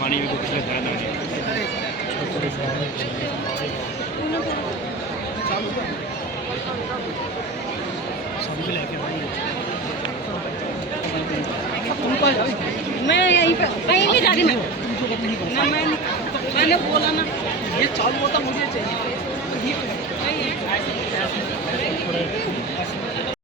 पानी भी कुछ लगता है मैं यहीं पे कहीं नहीं जा रही मैं ना मैंने बोला ना ये चालू होता मुझे चाहिए